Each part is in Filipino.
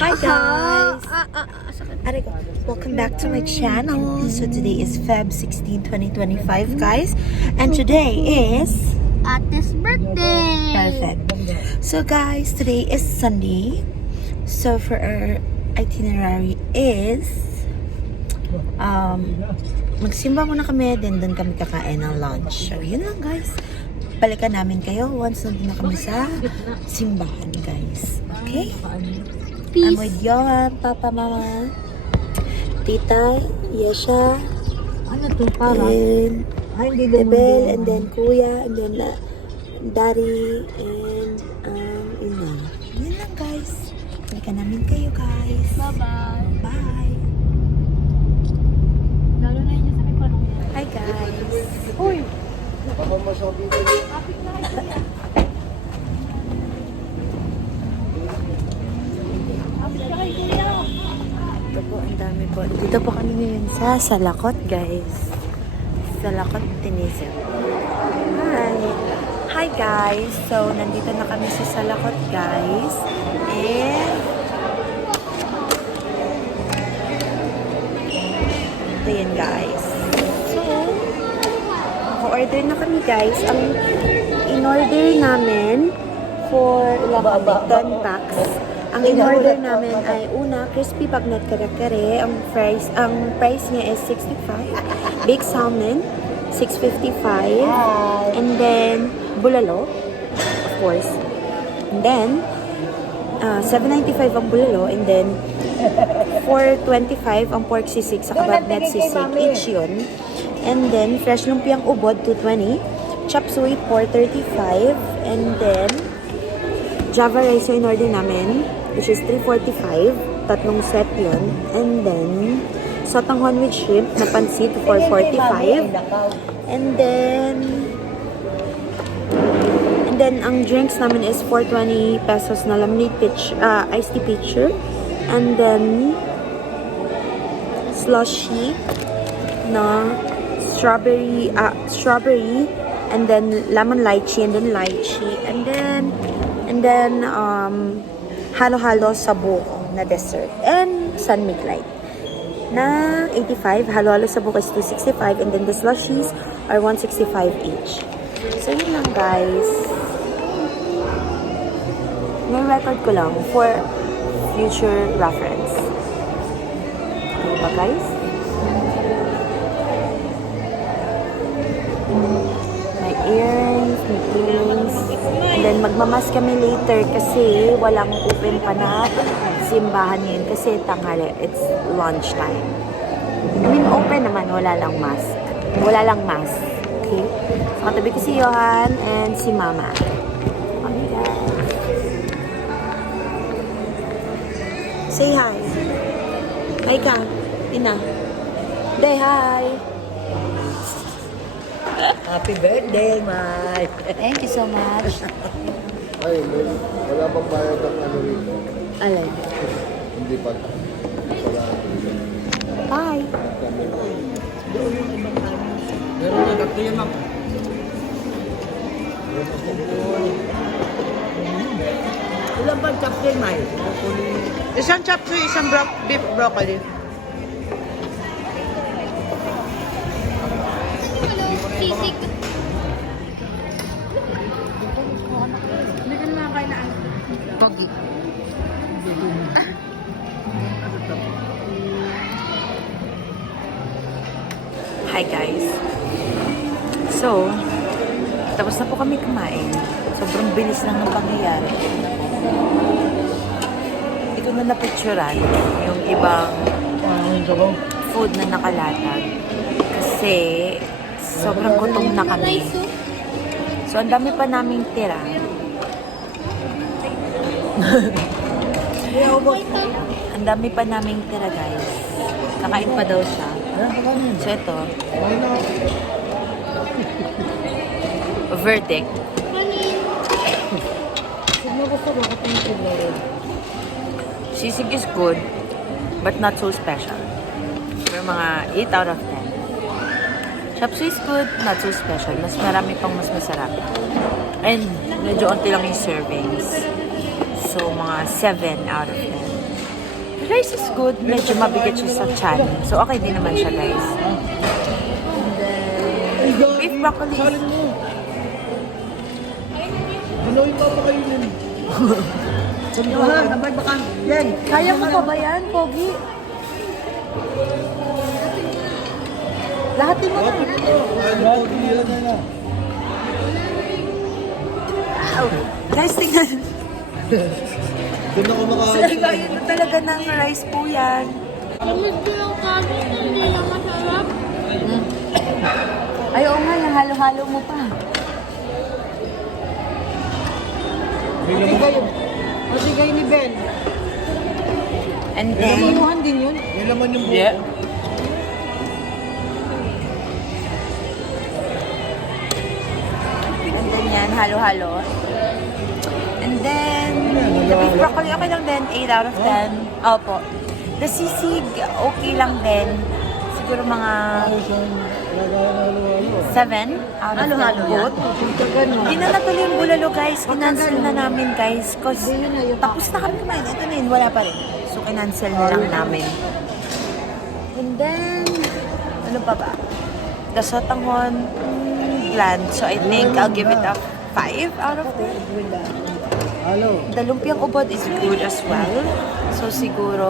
Hi guys! Welcome back to my channel. So today is Feb 16, 2025 guys. And today is... Ate's birthday! Perfect. So guys, today is Sunday. So for our itinerary is... magsimba muna kami, then doon kami kakain ng lunch. So yun lang guys. Balikan namin kayo once nandun na kami sa simbahan guys. Okay? Peace. I'm with Johan, Papa, Mama, Tita, Yesha, Ano to para? and Hindi Bebel, and then Kuya, and then Daddy, and Ina. Yun lang guys. Balikan namin kayo guys. Bye-bye. Bye! Lalo na yun sa may Hi guys! Uy! Ito po, ang dami po. Dito po kami ngayon sa Salakot guys. Salakot Tinism. Hi! Hi guys! So, nandito na kami sa Salakot guys. And... ito yan guys. So, order na kami guys. Ang in-order namin for 10 packs. Ang in-order namin ay una, crispy bagnet kare-kare. Ang price niya is 65. Big salmon, 655. And then, bulalo, of course. And then, 795 ang bulalo. And then, 425 ang pork sisig sa bagnet sisig. Each yun. And then, fresh lumpiang ubod, 220. Chop suey, 435. And then, Java rice yung in-order namin, which is 345. Tatlong set yun. And then, sotanghon with shrimp na pansit, 445. And then, ang drinks namin is 420 pesos na lemonade iced tea pitcher. And then, slushy na strawberry, and then lemon lychee, and then lychee, and then halo-halo sa buko na dessert, and sun milk light na 85. Halo-halo sa buko is 265, and then the slushies are 165 each. So yun lang guys. May record ko lang for future reference. Okay ba guys? May earrings, and then magmamas kami later kasi walang open pa na simbahan ngayon kasi tanghali, it's lunch time. I mean, open naman, wala lang mask. Wala lang mask. Okay? So, katabi ko si Johan and si Mama. Okay, guys. Say hi. Hi ka. Ina. Day, hi. Happy birthday, Mike! Thank you so much. Ay, wala bang bayad ang ano rito? Alay. Hindi pa. Wala. Bye. Meron na dati yan, ma'am. Ilan ba chapter, Mike? Isang chapsuy, isang beef broccoli. Sisig. Pogi. Hi guys. So, tapos na po kami kumain. Sobrang bilis lang ng pangyayari. Ito na napicturan yung ibang food na nakalatag. Kasi sobrang gutom na kami. So, ang dami pa naming tira. Ang dami pa naming tira guys. Nakain pa daw siya. So, ito. Verdict. Sisig is good, but not so special. Pero mga 8 out of 10. Chop suey is good, not so special. Mas marami pang mas masarap. And medyo onti lang yung servings. So, mga 7 out of 10. rice is good. Medyo mabigat siya sa chan. So, okay din naman siya, guys. And then, beef broccoli. Salin mo. Ginawin pa pa kayo nun. Abay baka, yan. Kaya mo pa ba yan, Pogi? Lahatin mo na. Guys, tingnan. Doon ako Lagayin mo talaga ng rice po yan. Lamig ko yung kanin, hindi na masarap. Ay, oo nga, yung halo-halo mo pa. Masigay ni Ben. And then, din yun. May laman yung buko. Yeah. and then yan, halo-halo. And then, the beef broccoli, okay lang din, 8 out of 10. Opo. The sisig, okay lang din. Siguro mga 7 out of 10 both. Hindi na natuloy yung bulalo, guys. Kinancel na namin, guys. Cause tapos na kami kumain. Ito na yun, wala pa rin. So, kinancel na lang namin. And then, ano pa ba? The sotanghon, bland. So, I think I'll give it a 5 out of 10. Halo. The lumpiang ubod is good as well. So, siguro,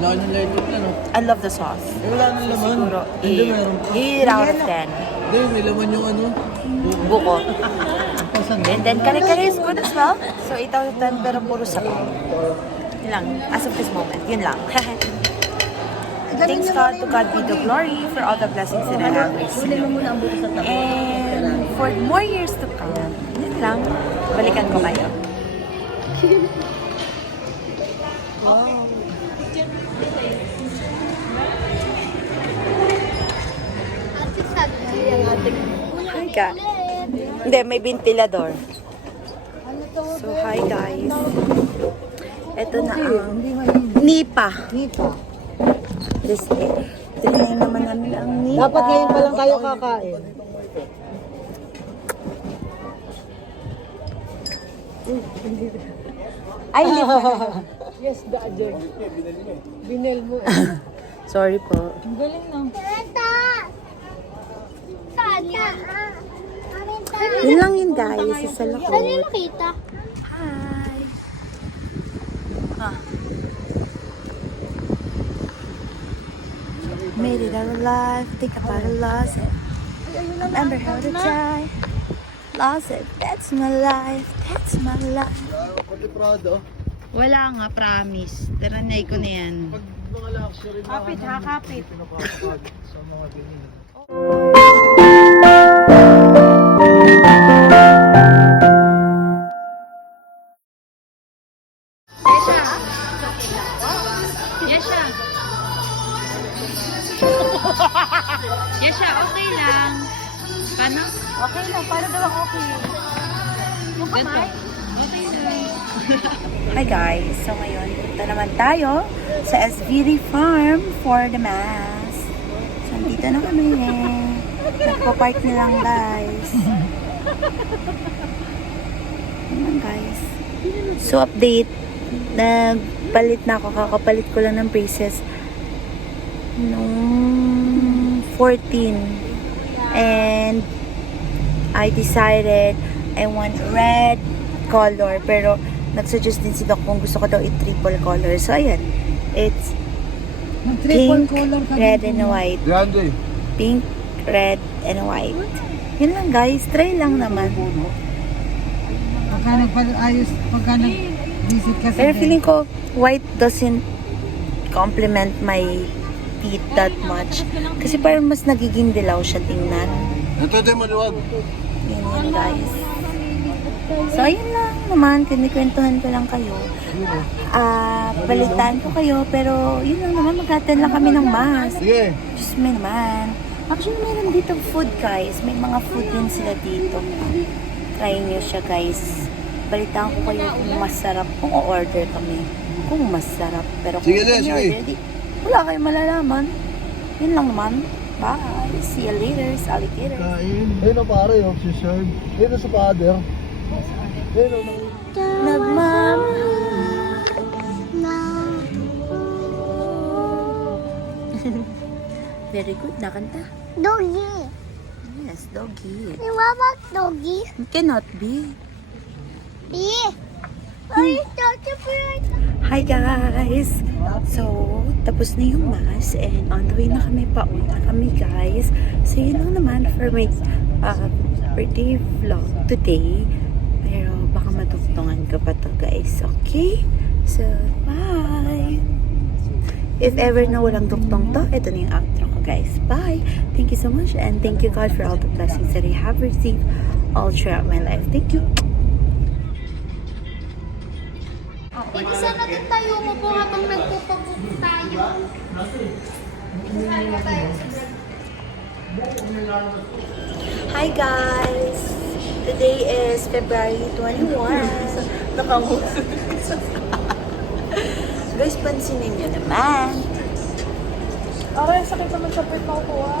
Wala nyung legit na, no? I love the sauce. Wala nang laman. Siguro, Hindi, meron. 8 out of 10. Hindi, may laman yung ano. Buko. And then, kare-kare is good as well. So, 8 out of 10, pero puro sabaw. Yun lang. As of this moment, yun lang. Thanks God, to God be the glory for all the blessings that I have received. And for more years to come, yun lang. Balikan ko kayo. Ate Sagdi ang ating Hi, ka. Hindi, may ventilador. So, hi guys. Ito na ang nipa. This trinay naman namin ang nipa. Dapat ngayon pa lang tayo kakain. Ay, nipa. Yes, Dad. Binel mo. Sorry po. Tata! Tata! Yun lang yun guys. Isa Ano yung lakot. nakita? Hi. Made it out alive. Think about it, lost it. Remember how to die. Lost it. That's my life. That's my life. Pati Prado. Wala nga, promise. Taranay ko na yan. Pag mga luxury na. Kapit ha, kapit. Pinapakapag sa mga ganyan. Yesha! Yesha, okay lang. Paano? Okay lang. Para daw ako okay. Yung kamay? Okay lang. Hi guys. So ngayon, punta naman tayo sa SVD Farm for the mass. So dito na kami. Nagpa-park na lang guys. Ayan guys. So update. Nagpalit na ako. Kakapalit ko lang ng braces nung 14. And I decided I want red color. Pero nagsuggest din si Doc kung gusto ko daw i-triple color. So ayan. It's pink, red, and white. Grande. Pink, red, and white. Yun lang guys. Try lang naman. Pagka nagpag-ayos, pagka nag-visit ka sa Pero feeling ko, white doesn't complement my teeth that much. Kasi parang mas nagiging dilaw siya tingnan. Ito din maluwag. Yun guys. So, ayun lang naman. Kinikwentuhan ko lang kayo. Balitaan ko kayo. Pero, yun lang naman. Mag-attend lang kami ng mass. Sige. Diyos me naman. Actually, meron dito food, guys. May mga food din sila dito. Try nyo siya, guys. Balitaan ko kayo kung masarap. Kung o-order kami. Kung masarap. Pero kung Sige, sige. order, wala kayong malalaman. Yun lang naman. Bye. See you later, alligator. Kain. Ayun o pare, oh, si Sir. Ayun o sa father. Ayun o. Nagmamahal. Very good. Nakanta. Doggy. Yes, doggy. You want doggy? It cannot be. Yeah. Ay, tata po yun. Hi guys! So, tapos na yung mass and on the way na kami, pauwi na kami guys. So, yun lang naman for my birthday vlog today. Pero baka matugtungan ka pa to guys. Okay? So, bye! If ever na walang duktong to, ito na yung outro ko guys. Bye! Thank you so much and thank you God for all the blessings that I have received all throughout my life. Thank you! Hindi sana din tayo umupo habang nagpupagod tayo. Saan tayo sa bread? Hi guys! Today is February 21. Nakanguso. Guys, pansinin nyo naman. Aray, sakit naman sa pert makukuha.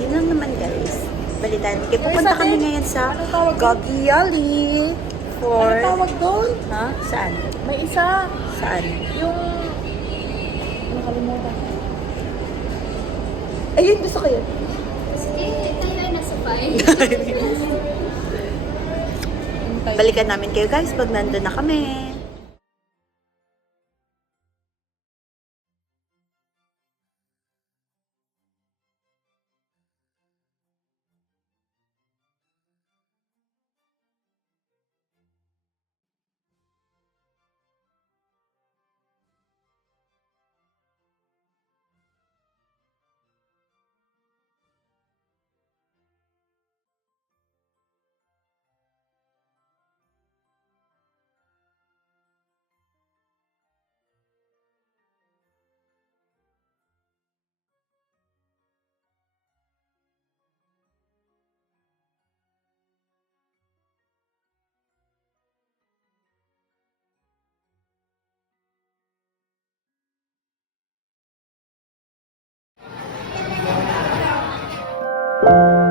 Yun lang naman guys. Balitaan. Kaya pupunta kami ngayon sa Gogiali. For... Ano tawag doon? Ha? Saan? May isa. Saan? Yung... Nakalimutan. Ayun, gusto ko yun. Tayo ay nasa 5. Balikan namin kayo guys pag nandun na kami. Thank you.